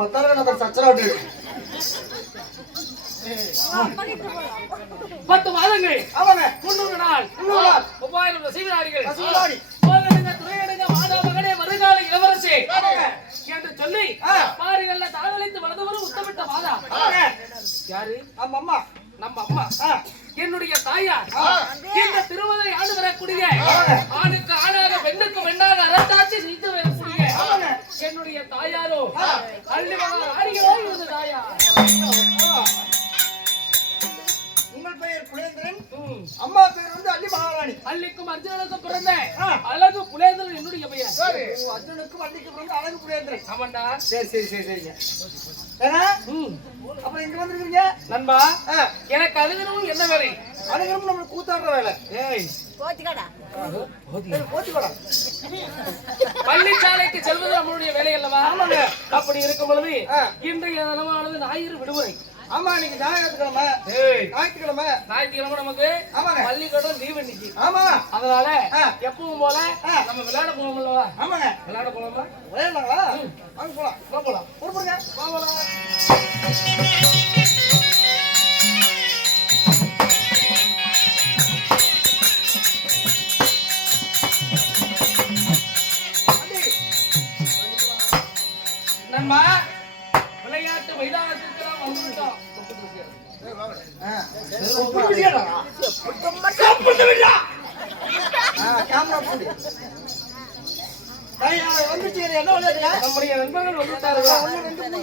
மத்தார சச்சராட்டு 10 மாதங்கள் ஆமாங்க 300 நாள் 3000 சீவராடிகள் துறையடங்க மாதா மகனே வருகால இளவரசி என்று சொல்லி பாருங்கள்ல தாளளித்து வளர்ந்தவரும் உத்தமிட்ட மாதா யாரு அம்மா நம்ம அம்மா என்னுடைய தாயார் இந்த திருமலை ஆண்டு வரக்கூடிய ஆணுக்கு ஆணாக பெண்ணுக்கு பெண்ணாக அரசாட்சி செய்து வரக்கூடிய என்னுடைய தாயாரோ அள்ளி மகா ஆடிகளோ இருந்த தாயார். உங்கள் பெயர் புலேந்திரன், அம்மா பேர் வந்து அள்ளி மகாராணி. அள்ளிக்கும் அர்ஜுனனுக்கும் பிறந்த அழகு புலேந்திரன் என்னுடைய பெயர். அர்ஜுனுக்கும் அள்ளிக்கும் பிறந்த அழகு புலேந்திரன். ஆமாண்டா. சரி சரி சரி சரிங்க. அப்புறம் இங்க வந்திருக்கீங்க நண்பா. எனக்கு அழுகணும் என்ன வேலை? அழுகணும் நம்ம கூத்தாடுற வேலை. ஏய் போத்திக்கடா போத்திக்கடா. பள்ளிச்சாலைக்கு செல்வது நம்மளுடைய வேலை அல்லவா? அப்படி இருக்கும் பொழுது இன்றைய தினமானது ஞாயிறு விடுமுறை. ஆமா இன்னைக்கு ஞாயிற்றுக்கிழமை நமக்கு பள்ளிக்கூடம் லீவ் இன்னைக்கு. ஆமா அதனால எப்பவும் போல நம்ம விளையாட போவோம் அல்லவா? ஆமாங்க விளையாட போலாமா? விளையாடலாங்களா? வாங்க போலாம் போலாம் பொறுப்புங்க போலாம். நம்ம விளையாட்டு மைதானத்திற்கு நாம் வந்துவிட்டோம். நம்முடைய நண்பர்கள் வந்துட்டார்கள்.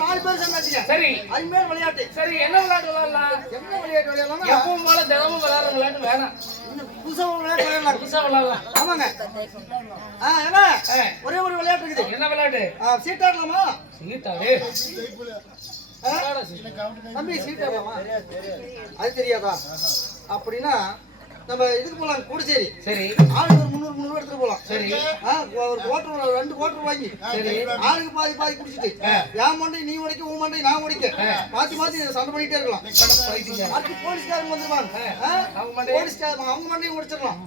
4 பேர் சொன்னாங்க. சரி அருமையான விளையாட்டு. சரி என்ன விளையாட்டு விளையாடலாம்? என்ன விளையாட்டு விளையாடலாம்? எப்பவும் போல தினமும் விளையாடுற விளையாட்டு வேணாம். புதுசா விளையாடலாம். புதுசா விளையாடலாம். ஆமாங்க. என்ன ஒரே ஒரு விளையாட்டு இருக்குது. என்ன விளையாட்டு? சீட்டாடலாமா? சீட்டாடு தம்பி சீட்டாடலாமா? அது தெரியாதா? அப்படின்னா நம்ம இதுக்கு போலாம் கூடச்சேரி. சரி ஆளுக்கு ஒரு 300 எடுத்துட்டு போலாம். சரி ஒரு குவார்டர் 2 குவார்டர் வாங்கி சரி ஆளுக்கு பாதி குடிச்சிட்டு என் மண்டை நீ உடைக்க உன் மண்டை நான் உடைக்க மாத்தி சண்டை பண்ணிட்டே இருக்கலாம். அடுத்து போலீஸ்காரங்க வந்துருவாங்க. அவங்க மண்டையும் உடைச்சிடலாம்.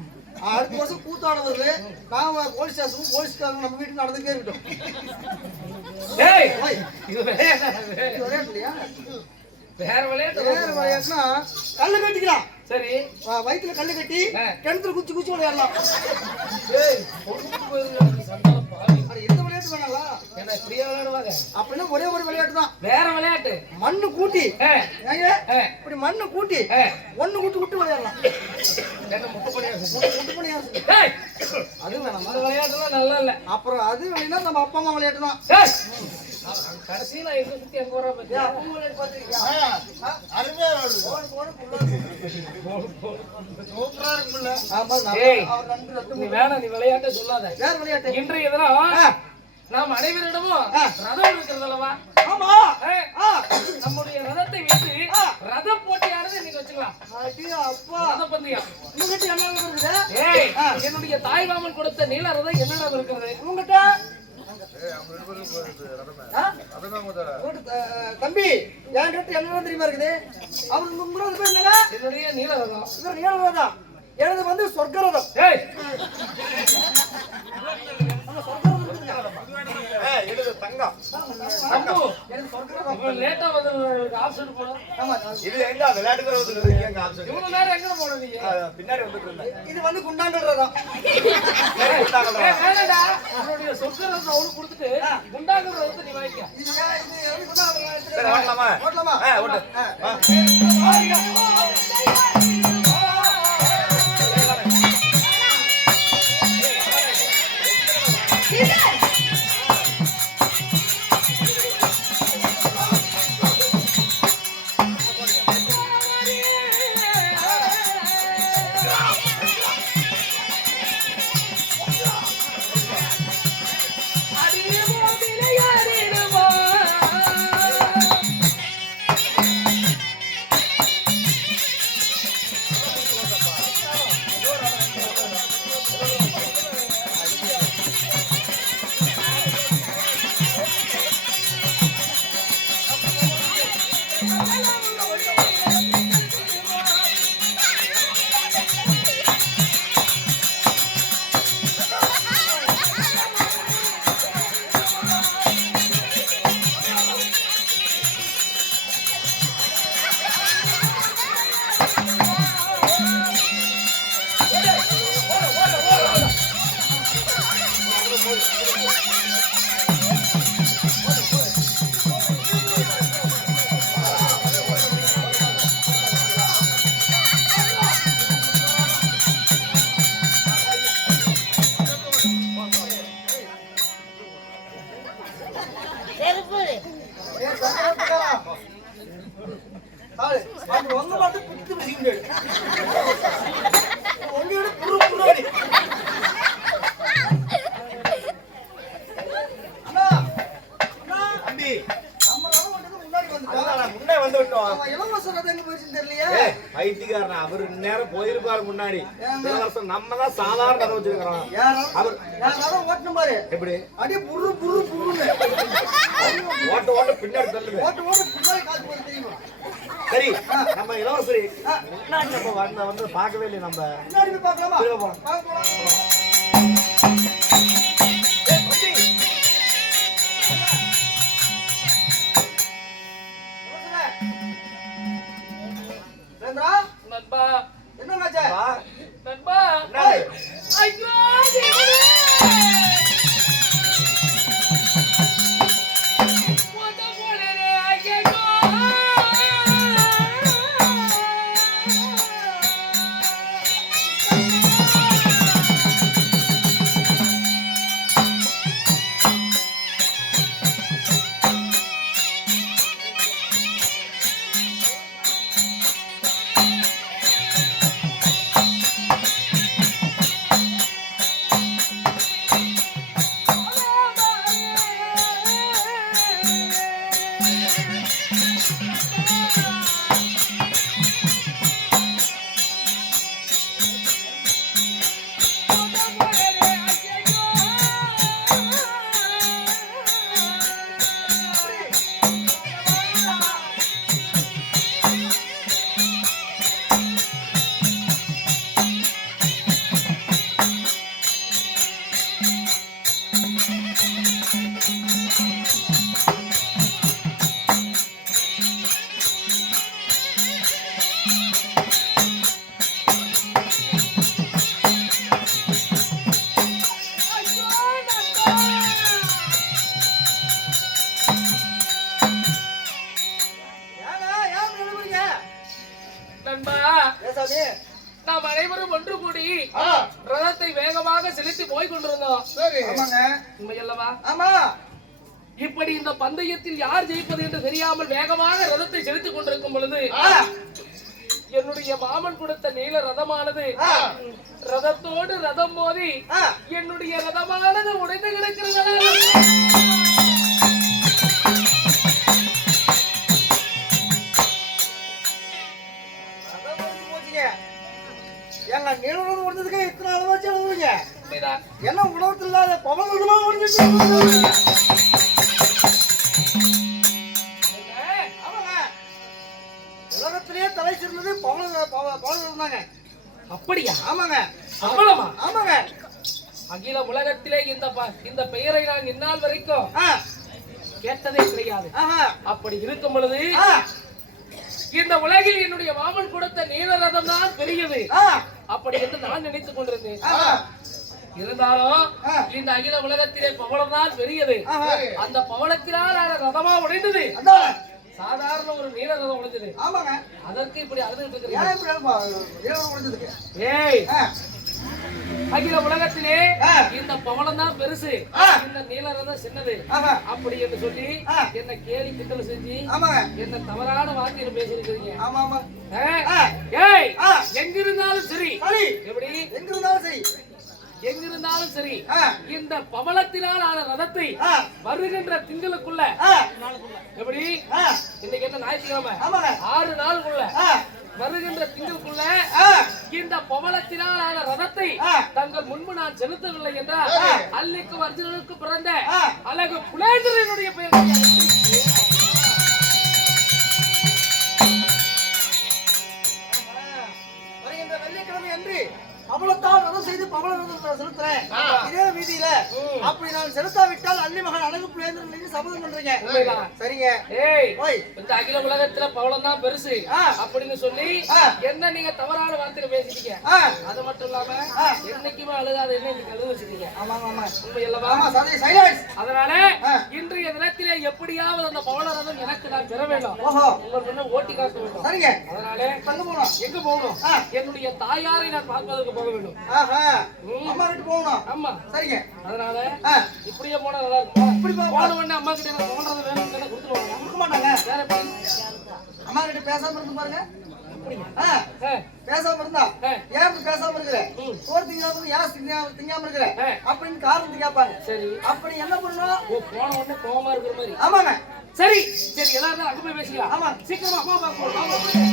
அடுத்த வருஷம் கூத்தாட வருது. நாம போலீஸ் ஸ்டேஷன் போலீஸ்காரங்க நம்ம வீட்டுக்கு நடந்துட்டே இருக்கட்டும். வேற விளையாட்டு விளையாட்டுனா கல்லு கட்டிக்கலாம். சரி வயிற்றுல கல்லு கட்டி கிணத்துல குச்சி விளையாடலாம். எந்த விளையாட்டு வேணாங்களா? விளையாடுவாங்க அப்படின்னா ஒரே ஒரு விளையாட்டு தான். வேற விளையாட்டு மண்ணு கூட்டி இப்படி மண்ணு கூட்டி ஒண்ணு விட்டு விளையாடலாம். அது வேணாமா? விளையாட்டுலாம் நல்லா இல்ல. அப்புறம் அது வேணா நம்ம அப்பா அம்மா விளையாட்டு தான். கடைசியில எங்க சுத்தி எங்க வர பத்தி அப்பா அம்மா விளையாட்டு பாத்துருக்கியா? நீ வேணாம், நீ விளையாட்டை சொல்லாத. வேற விளையாட்டு இன்றைய தினம் நாம் அனைவரிடமும் ரதம் இருக்கிறது அல்லவா? ஆமா நம்முடைய ரதத்தை வைத்து ரத போட்டியானது இன்னைக்கு வச்சுக்கலாம். அப்பா ரத பந்தயம். உங்ககிட்ட என்ன இருக்குது? ஏய் என்னுடைய தாய் மாமன் கொடுத்த நீல ரதம் என்னடா இருக்கிறது உங்ககிட்ட? தம்பி என்கிட்ட என்ன தெரியுமா இருக்குது? அவருக்கு உங்களோட பேர் என்னங்க? என்னுடைய நீல ரதம். இவர் நீல ரதம். எனது வந்து சொர்க்க ரதம். ஏய் எழுது தங்கம். லேட்டா வந்து ஆப்ஷன் போனோம். இது எங்க விளையாட்டு வருது? எங்க ஆப்ஷன் இவ்வளவு நேரம் எங்க போனது? பின்னாடி வந்துட்டு இது வந்து குண்டாங்கல் ரதம். வேணடா அவருடைய சொர்க்க ரதம் அவனுக்கு கொடுத்துட்டு குண்டாங்கல் ரதத்தை நீ வாங்கிக்க. இது ஓட்டலாமா? ஓட்டலாமா? ஓட்டு. நேரம் போயிருப்பாரு முன்னாடி. இளவரசன் நம்ம தான் சாதாரண ரதம் வச்சிருக்கிறோம். ரதம் ஓட்டணும் பாரு. எப்படி அப்படியே புரு புரு புருன்னு ஓட்ட ஓட்ட பின்னாடி தள்ளுது. ஓட்ட ஓட்ட பின்னாடி காசு போய் தெரியுமா? சரி, நம்ம இளவரசரி முன்னாடி நம்ம வந்து பார்க்கவே இல்லை. நம்ம பின்னாடி போய் பார்க்கலாமா? நண்பா என்ன மாச்சா? நண்பா ஐயோ நாம் அனைவரும் ஒன்று கூடி ரதத்தை வேகமாக செலுத்தி போய் கொண்டிருந்தோம். உண்மையல்லவா? ஆமா. இப்படி இந்த பந்தயத்தில் யார் ஜெயிப்பது என்று தெரியாமல் வேகமாக ரதத்தை செலுத்திக் கொண்டிருக்கும் பொழுது என்னுடைய மாமன் கொடுத்த நீல ரதமானது ரதத்தோடு ரதம் மோதி என்னுடைய ரதமானது உடைந்து கிடக்கிறதா? எங்க நீளம் முடிஞ்சதுக்கு இத்தனை அளவாச்சு எழுதுவீங்க. என்ன உலகத்தில் இல்லாத பவன் முடிஞ்சிட்டு உலகத்திலேயே தலை சிறந்தது பவன் இருந்தாங்க. அப்படியா? ஆமாங்க. அவ்வளவா? ஆமாங்க. அகில உலகத்திலே இந்த பெயரை நான் இந்நாள் வரைக்கும் கேட்டதே கிடையாது. அப்படி இருக்கும் பொழுது இந்த உலகில் என்னுடைய மாமன் கொடுத்த நீல ரதம் தான் பெரியது அப்படி என்று நான் நினைத்துக் கொண்டிருந்தேன். இருந்தாலும் இந்த அகில உலகத்திலே பவளம் தான் பெரியது. அந்த பவளத்தினால் ரதமா உடைந்தது. சாதாரண ஒரு நீல ரதம் உடைஞ்சது. அதற்கு இப்படி அழுதுட்டு இருக்கிறேன். ஏய், அகில உலகத்திலே இந்த பவளம் தான் பெருசு, இந்த நீல ரதம் சின்னது அப்படி என்று சொல்லி என்ன கேலி கிண்டல் செஞ்சு என்ன தவறான வார்த்தையில பேசியிருக்கிறீங்க. ஏய், எங்கிருந்தாலும் சரி, எப்படி எங்கிருந்தாலும் சரி இந்த பவளத்தினால் ஆன ரதத்தை வருகின்ற திங்களுக்குள்ள எப்படி இன்னைக்கு என்ன ஞாயிற்றுக்கிழமை 6 நாளுக்குள்ள வருகின்ற திங்களுக்குள்ள இந்த பவளத்தினால் ஆன ரதத்தை தங்கள் முன்பு நான் செலுத்தவில்லை என்றால் அல்லிக்கும் அர்ஜுனனுக்கு பிறந்த அழகு புலேந்திரனுடைய பெயர் வருகின்ற வெள்ளிக்கிழமை அன்று பவளத்தால் ரதம் செய்து பவள ரதத்தை செலுத்துறேன் இதே வீதியில. அப்படி நான் செலுத்தாவிட்டால் அள்ளி மகன் அழகு புலேந்திரன் சபதம் பண்றீங்க. சரிங்க. ஏய், இந்த அகில உலகத்துல பவளம் தான் பெருசு அப்படின்னு சொல்லி என்ன நீங்க தவறான வார்த்தையில பேசிட்டீங்க. அது மட்டும் இல்லாம என்னைக்குமே அழுகாத என்ன இன்னைக்கு அழுக வச்சிருக்கீங்க. உண்மை அல்லவா? அதனால இன்றைய தினத்திலே எப்படியாவது அந்த பவள ரதம் எனக்கு நான் பெற வேண்டும். உங்களுக்கு ஓட்டி காக்க வேண்டும். சரிங்க. அதனால எங்க போகணும்? என்னுடைய தாயாரை நான் பார்ப்பதற்கு போக வேண்டும். அம்மா கிட்ட போகணும். ஆமா. சரிங்க. அதனால இப்படியே போனா நல்லா இருக்கும். இப்படி போன உடனே அம்மா கிட்ட எனக்கு போன்றது வேணும்னு கேட்டா கொடுத்துருவாங்க. கொடுக்க மாட்டாங்க. வேற எப்படி? அம்மா கிட்ட பேசாம இருந்து பாருங்க. பேசாம இருந்தா ஏன் பேசாம இருக்கிற? சோறு திங்காம ஏன் திங்காம இருக்கிற அப்படின்னு காரணத்தை கேட்பாங்க. சரி, அப்படி என்ன பண்ணணும்? போன உடனே கோவமா இருக்கிற மாதிரி. ஆமாங்க. சரி சரி, எல்லாரும் அங்க போய் பேசிக்கலாம். ஆமா, சீக்கிரமா அம்மா பார்க்க